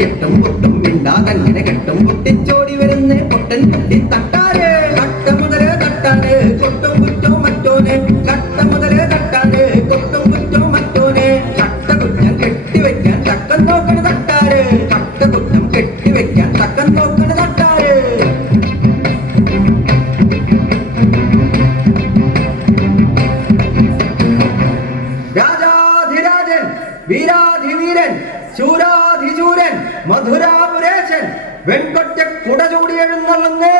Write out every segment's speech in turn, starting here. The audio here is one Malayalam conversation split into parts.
കെട്ടും പൊട്ടും മിണ്ടാതെ അങ്ങനെ കെട്ടും പൊട്ടി മധുരാപുരേശൻ വെൺകൊറ്റ കുട ചൂടി എഴുന്നള്ളുന്നേ.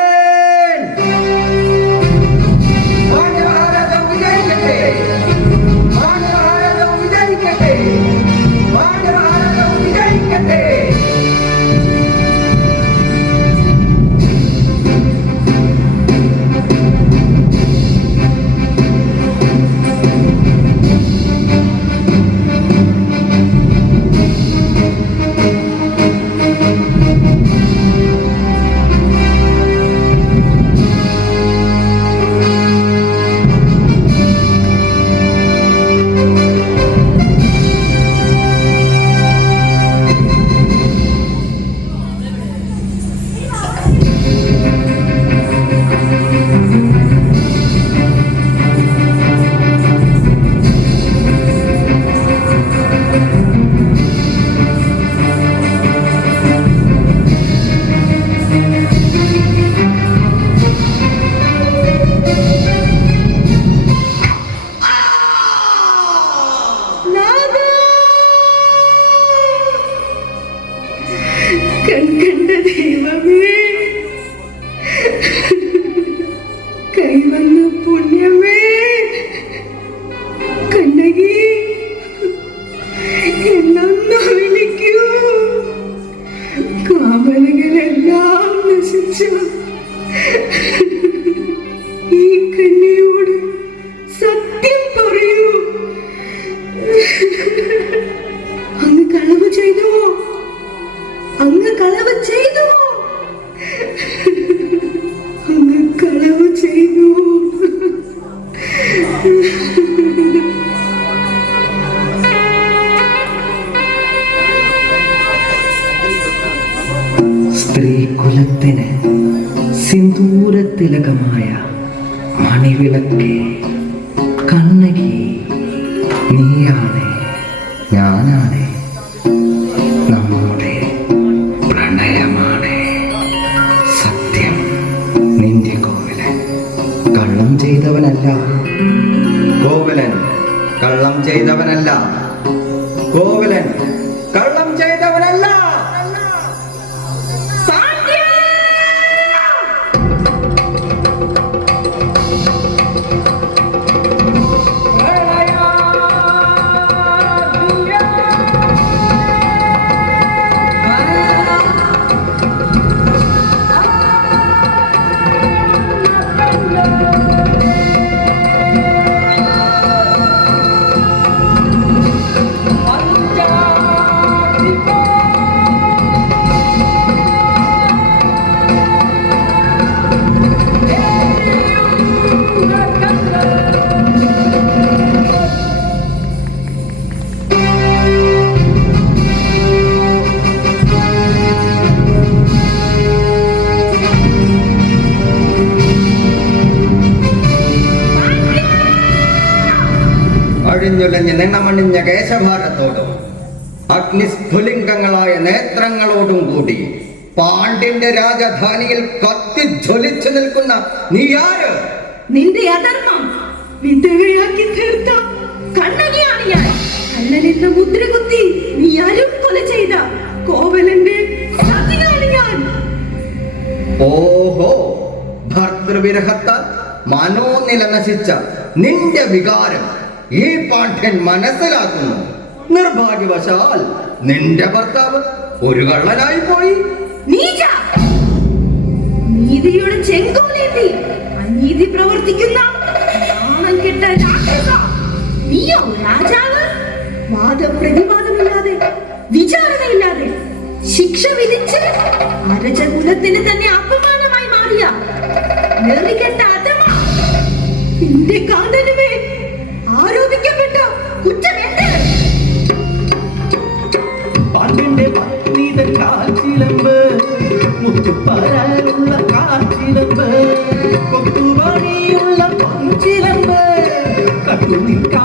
you ചെയ്തവനല്ല. കോവലൻ കള്ളം ചെയ്തവനല്ല. അഴിഞ്ഞുലഞ്ഞ നിണമണിഞ്ഞ കേശഭാരത്തോടും അഗ്നിസ്ഫുലിംഗങ്ങളായ നേത്രങ്ങളോടും കൂടി പാണ്ഡ്യന്റെ രാജധാനിയിൽ കത്തിജ്വലിച്ചു നിൽക്കുന്ന നീയാര് നിന്റെ അധർമ്മം വിധവയാക്കി തീർത്ത കണ്ണകിയാണ് ഞാൻ. കണ്ണനെന്ന മുദ്ര കുത്തി നീ ആരും കൊല ചെയ്ത കോവലന്റെ സതിയാണ് ഞാൻ. ഓഹോ ഭർത്തൃവിരഹത്താൽ മനോനില നശിച്ച നിന്റെ വികാരം. ഈ പാഠ്യൻ മനസ്സിലാക്കുന്നു. നിർഭാഗ്യവശാൽ നിന്റെ ഭർത്താവ് ഒരു കള്ളനായി പോയി. നീതിയുടെ ചെങ്കോലേന്തി. അനീതി പ്രവർത്തിക്കുന്ന നാണം കെട്ട രാക്ഷസ. നീയോ രാജാവ്? വാദപ്രതിവാദമില്ലാതെ വിചാരണയില്ലാതെ ശിക്ഷ വിധിച്ച് അരജകുലത്തിന് തന്നെ അപമാനമായി മാറിയ നെറികെട്ട അധമ. നിന്റെ കാതലുമേ. ആരോപിക്കപ്പെട്ടു. കുറ്റം എന്ത് പണ്ടിന്റെ പത്നീതൻ കാൽച്ചിലമ്പ് മുത്തുപ്പറയുള്ള കാൽച്ചിലമ്പ് കൊത്തുപണിയുള്ള പൊൻചിലമ്പ് കട്ടു നിൽക്കാം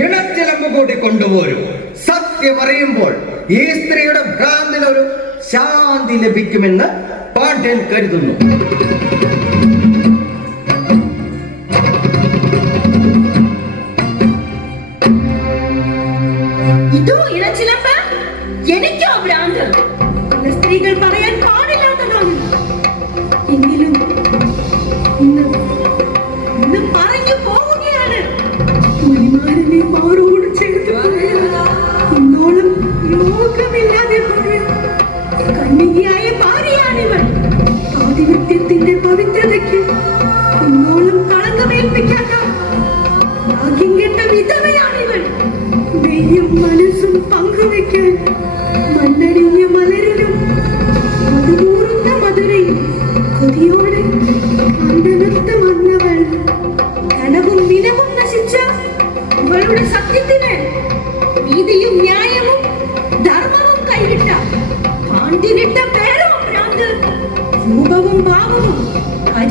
ഇണച്ചിലമ്പ് കൂടി കൊണ്ടുപോരും. സത്യം അറിയുമ്പോൾ ഈ സ്ത്രീയുടെ ഭ്രാന്തിനൊരു ശാന്തി ലഭിക്കുമെന്ന് പാണ്ഡ്യൻ കരുതുന്നു.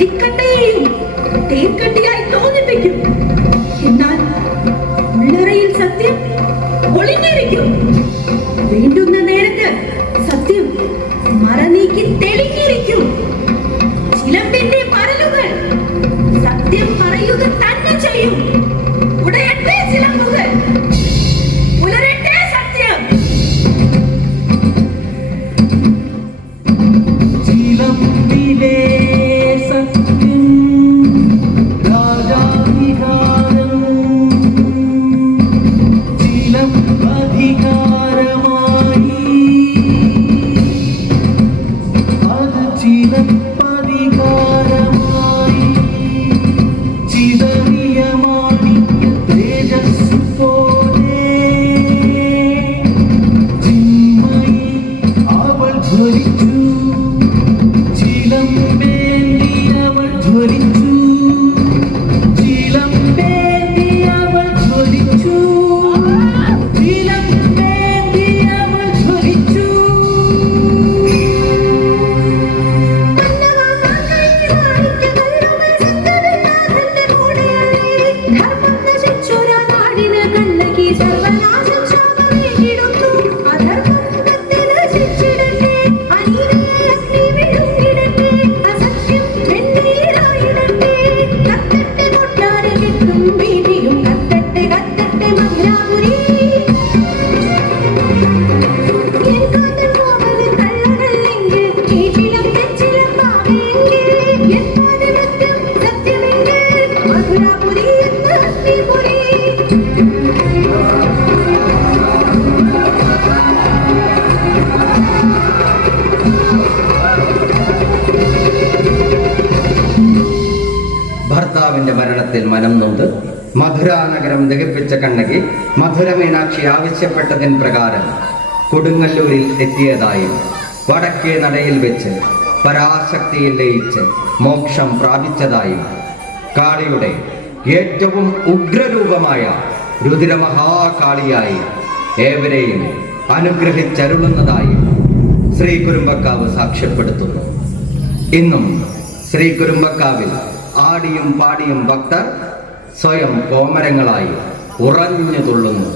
ഭജിക്കട്ടെയും തീർക്കട്ടെ ആവശ്യപ്പെട്ടതിൻ പ്രകാരം കൊടുങ്ങല്ലൂരിൽ എത്തിയതായും വടക്കേ നടയിൽ വെച്ച് പരാശക്തിയിൽ ലയിച്ച് മോക്ഷം പ്രാപിച്ചതായും കാളിയുടെ ഏറ്റവും ഉഗ്രരൂപമായ രുദിരമഹാകാളിയായി ഏവരെയും അനുഗ്രഹിച്ചരുളുന്നതായും ശ്രീ കുരുമ്പക്കാവ് സാക്ഷ്യപ്പെടുത്തുന്നു. ഇന്നും ശ്രീ കുരുമ്പക്കാവിൽ ആടിയും പാടിയും ഭക്തർ സ്വയം കോമരങ്ങളായി ഉറഞ്ഞു തുള്ളുന്നു.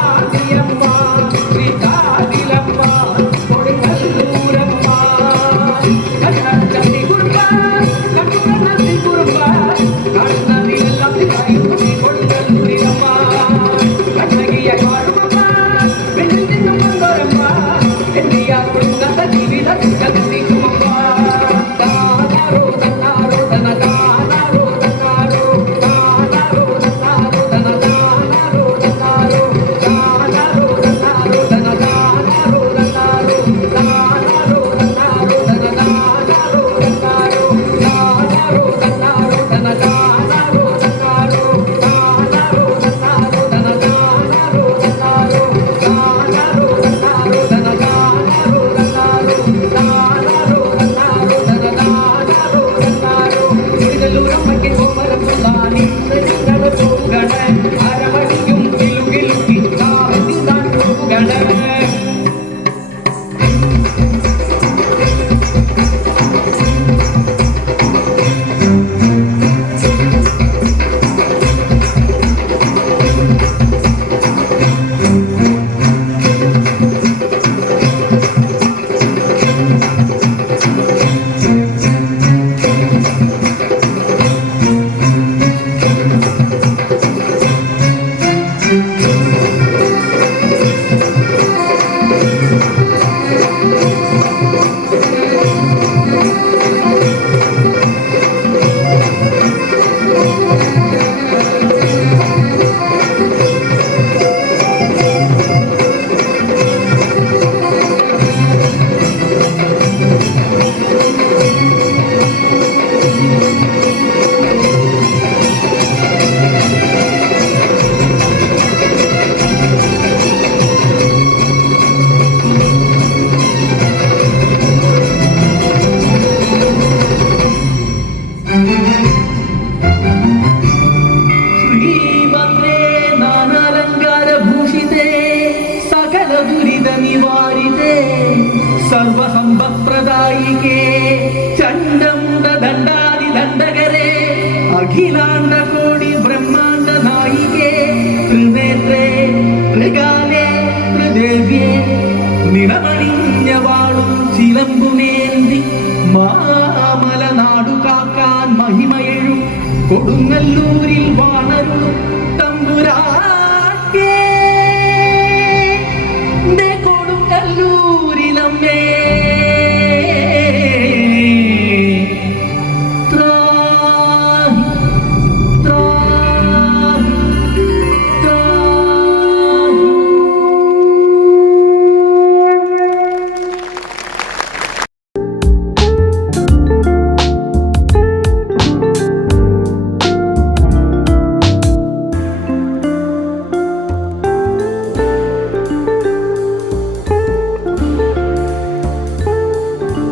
Thank you. കൊടുങ്ങല്ലൂരിൽ വാണരുളും